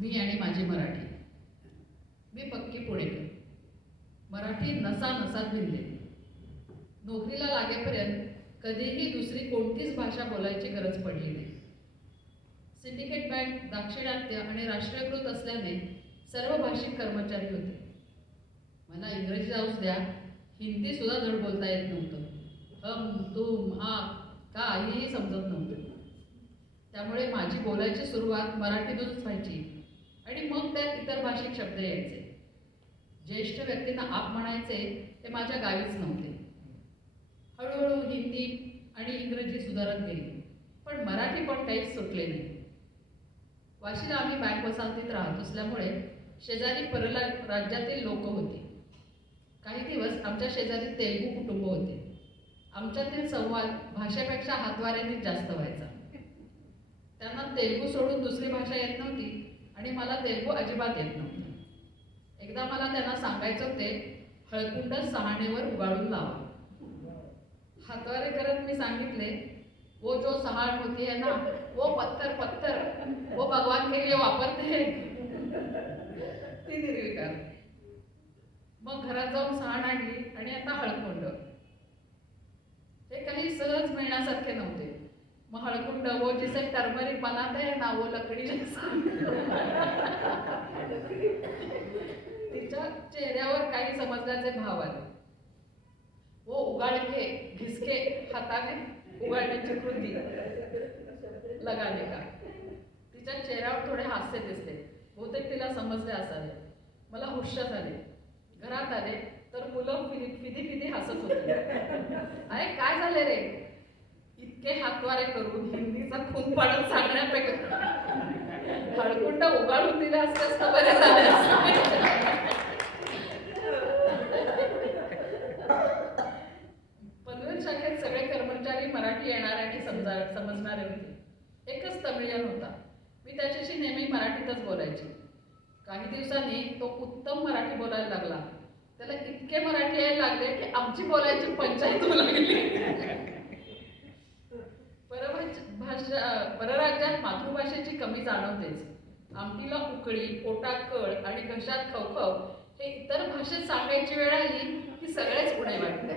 मी आणि माझी मराठी. मी पक्की पुणेकर. मराठी नसा नसात भिनले. नोकरीला लागेपर्यंत कधीही दुसरी कोणतीच भाषा बोलायची गरज पडली नाही. सिंडिकेट बँक दाक्षिणात्य आणि राष्ट्रीयकृत असल्याने सर्व भाषिक कर्मचारी होते. मला इंग्रजी जाऊच द्या, हिंदी सुद्धा धड बोलता येत नव्हतं. तुम हा काहीही समजत नव्हतं. त्यामुळे माझी बोलायची सुरुवात मराठीतूनच व्हायची आणि मग त्यात इतर भाषिक शब्द यायचे. ज्येष्ठ व्यक्तींना आप म्हणायचे ते माझ्या गावीच नव्हते. हळूहळू हिंदी आणि इंग्रजी सुधारत गेली, पण मराठी पण काहीच सुटले नाही. वाशीला आम्ही बँक वसाहतीत राहत असल्यामुळे शेजारी राज्यातील लोक होती. काही दिवस आमच्या शेजारी तेलुगू कुटुंब होते. आमच्यातील संवाद भाषेपेक्षा हातवाऱ्यानेच जास्त व्हायचा. त्यांना तेलुगू सोडून दुसरी भाषा येत नव्हती आणि मला तेलुगू अजिबात येत नव्हती. एकदा मला त्यांना सांगायचं होते, हळकुंड सहाणेवर उगाळून लावा. हातवारे करत मी सांगितले, वो जो सहाण होती है ना, वो पत्थर पत्थर वो भगवान के लिए वापरते हैं. ती निर्विकार. मग घरात जाऊन सहाण आणली आणि आता हळकुंड. हे काही सहज मिळण्यासारखे नव्हते. मग हळकुंड वो जिसे टर्मरिक बनाते हैं ना, वो लकड़ी जैसा. तिच्या चेहऱ्यावर काही समजण्याचे भाव आले. वो उगाड़ के घिसके हाताने उगाळण्याची कृती लगाने का. तिच्या चेहऱ्यावर थोडे हास्य दिसले. बहुतेक तिला समजले असावे. मला हुश्श झाले. घरात आले तर मुलं फिदी फिदी हसत होती. अरे काय झाले रे, इतके हातवारे करून हिंदीचा खून पाडत सांगण्यापेक्षा हळकुंड उगाळून दिले असतेच तर बरे झाले असते. पनवेल शाखेत सगळे कर्मचारी मराठी येणारे आणि समजणारे होते. एकच तमिळियन होता. मी त्याच्याशी नेहमी मराठीतच बोलायची. काही दिवसांनी तो उत्तम मराठी बोलायला लागला. त्याला इतके मराठी यायला लागले की आमची बोलायची पंचायत होऊ लागली. परराज्यात मातृभाषेची कमी जाणवतेच. आमटीला उकळी, पोटात कळ आणि घशात खवखव हे इतर भाषेत सांगायची वेळ आली की सगळेच पुणे वाटते.